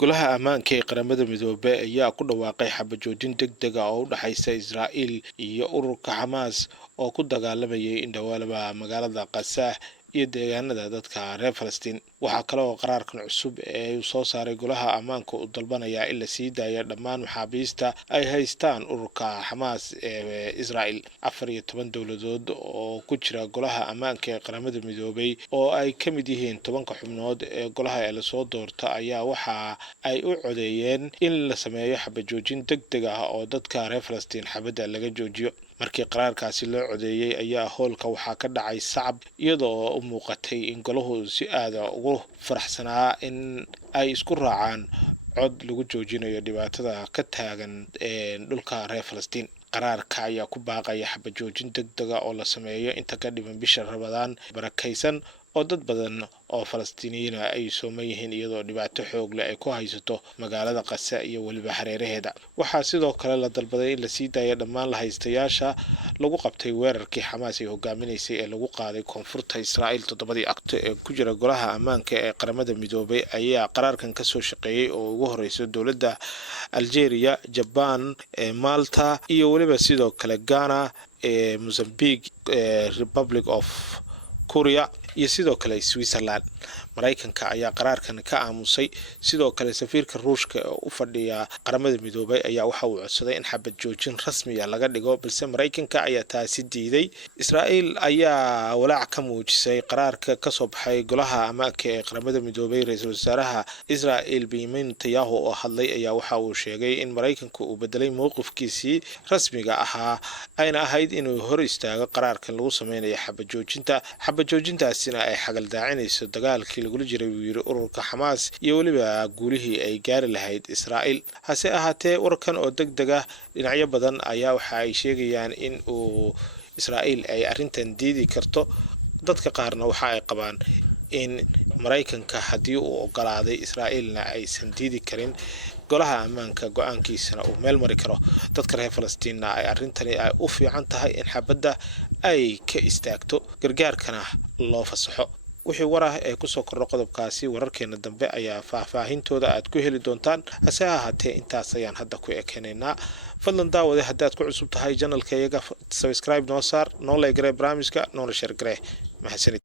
golaha ammaanka ee qaramada midoobay ayaa ku dhawaaqay xabajoojin degdeg ah oo u dhaxaysa Israa'iil iyo ururka Xamaas oo ku dagaalamayay indhawaalaba magaalada Qasa iyo deegaanada dadka reer Falastiin. waxaa kale oo qaraarkan cusub ee uu soo saaray golaha ammaanka u dalbanaya in la sii daayo dhammaan maxaabiista ay haystaan ururka Xamaas ee Israa'iil. 14 dowladood oo ku jira golaha ammaanka ee qaramada midoobay oo ay ka mid yihiin 10 xubnood ee golaha ee la soo doorta ayaa waxa ay u codeeyeen in la sameeyo xabajoojin degdeg ah oo dadka reer Falastiin xabada laga joojiyo. markii qaraarkaasi loo codeeyay ayaa howlka waxaa ka dhacay sacab iyadoo u muuqatay in golahu si aad ugu faraxsanaa in ay isku raacaan cod lagu joojinayo dhibaatada ka taagan dhulka reer Falastiin. qaraarka ayaa ku baaqaya xabajoojin degdeg ah oo la sameeyo inta ka dhiman bisha Ramadaan barakaysan oo dad badan oo Falastiiniyiin ay sooman yihiin iyadoo dhibaato xoog leh ay ku haysato magaalada Qasa iyo waliba hareeraheeda. waxaa sidoo kale la dalbaday in la sii daayo dhammaan la haystayaasha lagu qabtay weerarkii Xamaas ay hogaaminaysay ee lagu qaaday koonfurta Israa'iil 7 Agto ee ku jira golaha ammaanka ee qaramada midoobay ayaa qaraarkan ka soo shaqeeyay oo ugu horeyso dowladda Algeria, Japan, Malta iyo waliba sidoo kale Ghana, Mozambique, Republic of Korea iyo sidoo kale Switzerland. Mareykanka ayaa qaraarkan ka aamusay. sidoo kale safiirka Ruushka oo u fadhiya qaramada midoobay ayaa waxa uu codsaday in xabad joojin rasmi ah laga dhigo balse Mareykanka ayaa taasi diiday. Israa'iil ayaa walaac ka muujisay qaraarka ka soo baxay golaha ammaanka ee qaramada midoobay. Ra'iisul wasaaraha Israa'iil Benjamin Netanyahu oo hadlay ayaa waxa uu sheegay in Mareykanku uu bedelay mowqifkiisii rasmiga ahaa ayna ahayd inuu hor istaago qaraarkan lagu sameynayo xabad joojintaasina ay xagal daacinayso dagaalkii lagu jiray wiiro ururka Xamaas iyo waliba guulihii ay gaari lahayd Israa'iil. hase ahaatee warkan oo degdeg ah dhinacyo badan ayaa waxa ay sheegayaan in uu Israa'iil ay arintan diidi karto. dadka qaarna waxa ay qabaan in Mareykanka haddii uu ogolaaday Israa'iilna aysan diidi karin golaha ammaanka go'aankiisana uu meel mari karo. dadka reer Falastiinna ay arintani ay u fiican tahay in xabadda ay ka istaagto gargaarkana loo fasaxo. wixii war ah ee ku soo kordho qodobkaasi wararkeena dambe ayaa faahfaahintooda aad ku heli doontaan. hase ahaatee intaas ayaan hadda ku ekeenaynaa. fadlan daawade haddaad ku cusub tahay channelkayaga subscribe noo saar, noo like barnaamijka, noona share garee. mahadsanid.